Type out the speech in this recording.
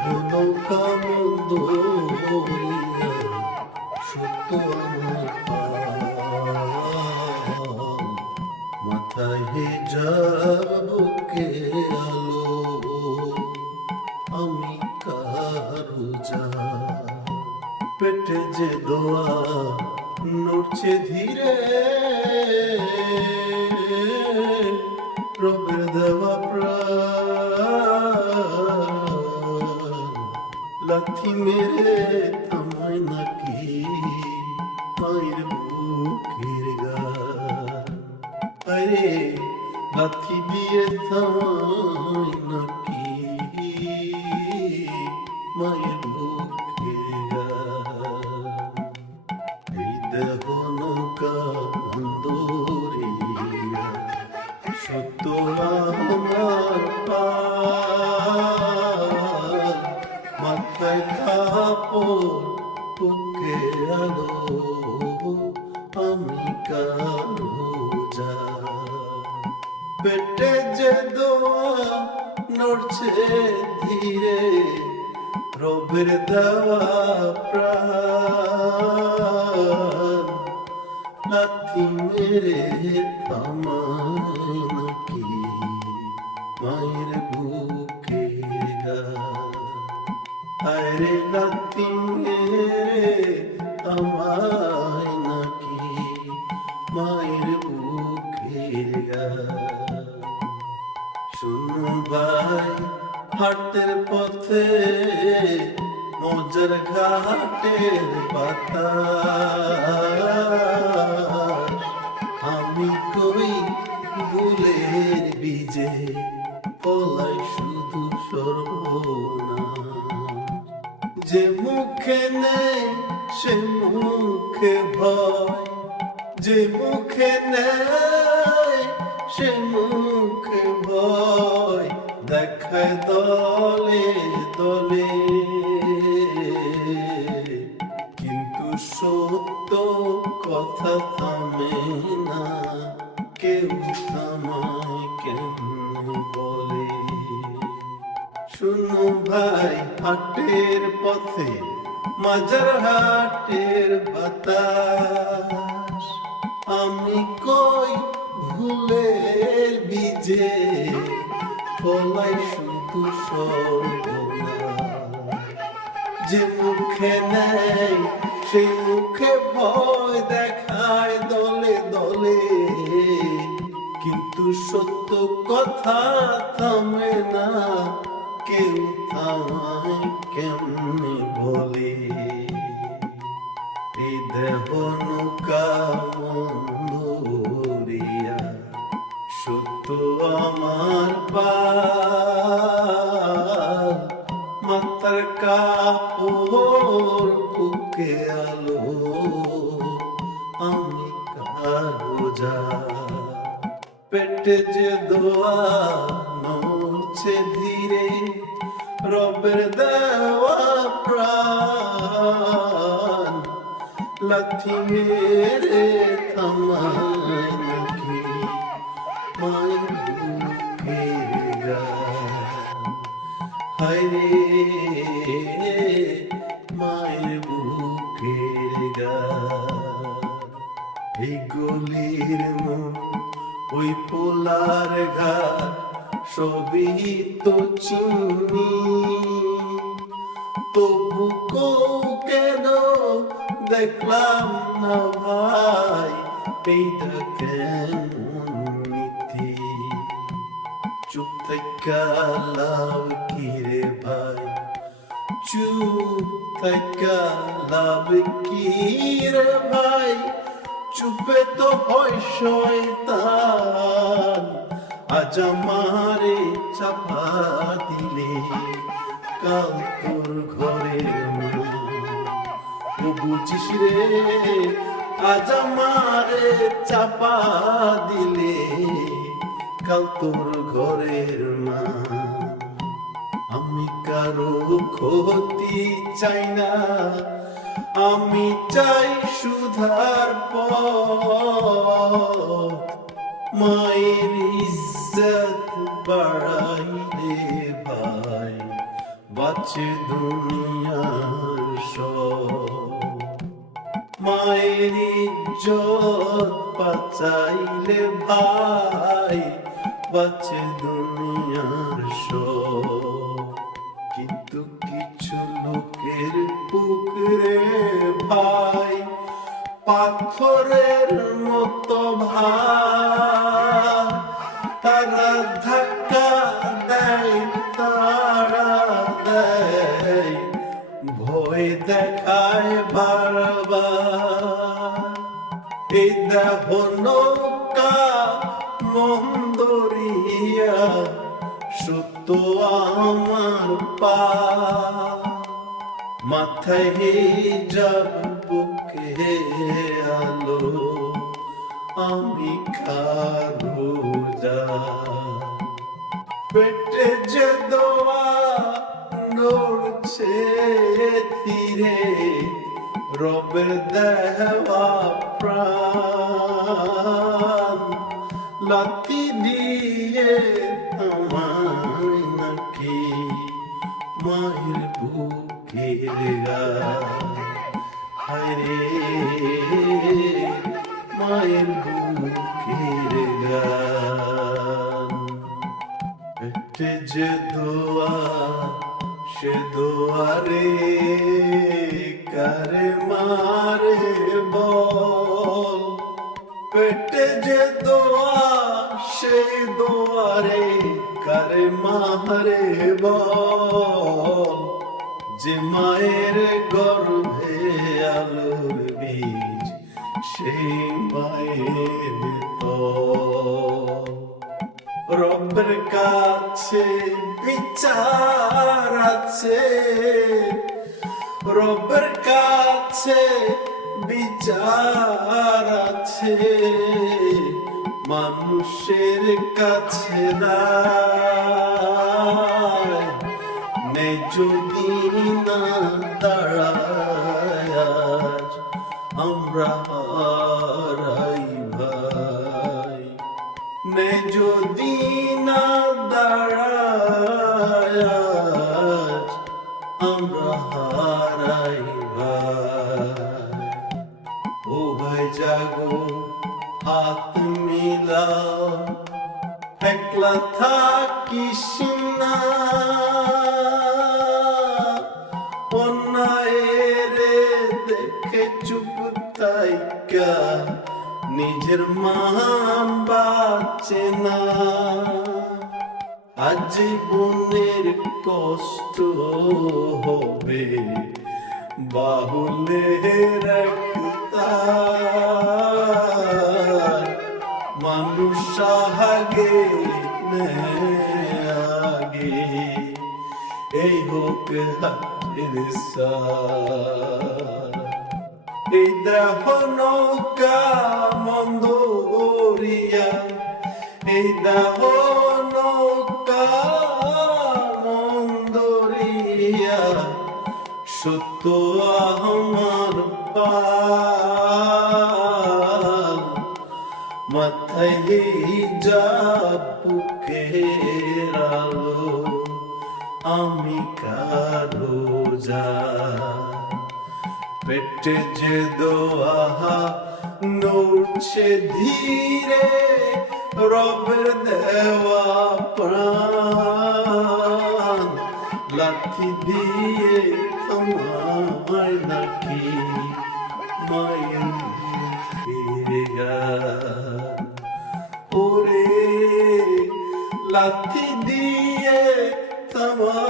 নৌকা বন্দরিয়া সত্য আমার পাল মাথায় হিজাব বুকে আলো আমি কারো যা পেটে যে দোয়া নড়ছে ধীরে রবের দেওয়া প্রাণ লাথি মেরে থামায় নাকি মায়ের বুকের গান আরে লাথি দিয়ে থামায় নাকি মায়ের বুকের গান এই দেহ নৌকা বন্দরিয়া সত্য আমার পাল মাথায় কাপড় বুকে আলো আমি কারো যা পেটে যে দোয়া নড়ছে ধীরে রবের দেওয়া প্রাণ লাথি মেরে থামায় নাকি মায়ের বুকের গান আরে লাথি মেরে থামায় নাকি মায়ের বুকের গান শুনো ভাই হাটের পথে মজার ঘাটের পাতা আমি কই ভুলের বীজে পলাই শুধু সর্বনাশ যে মুখে নেই সে মুখে ভয় যে মুখে নেই সে মুখে ভয় দেখায় দলে দলে কিন্তু সত্য কথা থামে না কেউ থামায় কেমন বলে শুনো ভাই হাটের পথে মাজার হাটের বাতাস আমি কই ভুলের বীজে ফলাই শুধু সর্বনাশ যে মুখে নেই সেই মুখে ভয় দেখায় দলে দলে কিন্তু সত্য কথা থামে না কেউ থামায় কেমনে বলে এই দেহ নৌকা বন্দরিয়া সত্য আমার পাল মাথার কাপড় বুকে আলো আমি কারো যা পেটে যে দোয়া নড়ছে ধীরে রবের দেওয়া প্রাণ লাথি মেরে থামায় নাকি মায়ের বুকের গান হায় রে মায়ের বুকের গান এই গলির মুখ ওই পোলার ঘাট সবই তো চিনি তবু কেন দেখলাম না ভাই এইটা কেমন নীতি চুপ থেকে লাভ কি রে ভাই চুপ থেকে লাভ কি রে ভাই চুপে তো হয় শয়তান আজ আমারে চাপা দিলে কাল তোর ঘরের ও বুঝিস রে আজ আমারে চাপা দিলে কাল তোর ঘরের মা আমি কারো ক্ষতি চাই না আমি চাই সুধার পথ মায়ের ইজ্জত বাড়াই রে ভাই বাঁচে দুনিয়ার সব। মায়ের ইজ্জত বাঁচাইলে ভাই বাঁচে দুনিয়ার সব। কিন্তু কিছু লোকের পুকুরে ভাই পাথরের মতো ভাই, তারা ধাক্কা দেয় তারা দেয় ভয় দেখায় বারবার। এই দেহ নৌকা মন্দরিয়া সত্য আমার পা, মাথায় হিজাব বুকে আলো আমি খারুজা। পেটে যে দোয়া নড়ছে ধীরে রবের দেওয়া প্রাণ, লাথি দিয়ে আমায় নাকি মায়ের বুকের গান। হায়রে মায়ের বুকের গান। পেটে যে দোয়া সে দোয়ারে কারে মারে বল, পেটে যে দোয়া সেই দোয়ারে কারে মারে বল। যে মায়ের গর্ভে আলোর বীজ সেই মায়ের তল। রবের কাছে বিচার আছে, রবের কাছে বিচার আছে, মানুষের কাছে নাই। নে যদি না দাঁড়ায় আজ আমরা হারাই ভাই, নে যদি না দাঁড়ায় আজ আমরা হারাই ভাই। ও ভাই জাগো হাত মিলাও, একলা থাকিস না, অন্যায়ের দেখে চুপ থাইকা নিজের মান বাঁচে না। আজ জীবনের কষ্ট হবে বাহুলের মানুষ আগে আগে এই হোক হাতের সার। এই দেহ নৌকা মন্দরিয়া, এই দেহ নৌকা মন্দরিয়া সত্য আমার পাল। মাথায় হিজাব বুকের আলো আমি কারোজা। পেটে যে দোয়া নড়ছে ধীরে রবের দেওয়া প্রাণ, লাথি দিয়ে আমায় নাকি মায়ের বুকের গান। ওরে লাথি দিয়ে থামা